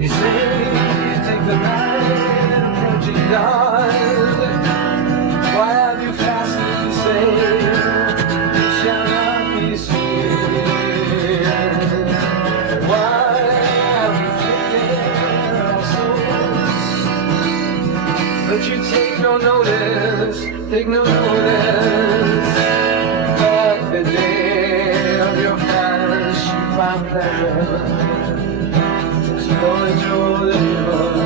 You say you take the night approaching dawn. Why have you fasted and say you shall not be seen? Why have you afflicted our souls? But you take no notice, take no notice. But the day of your fast you find pleasure. Explore the joy that you love.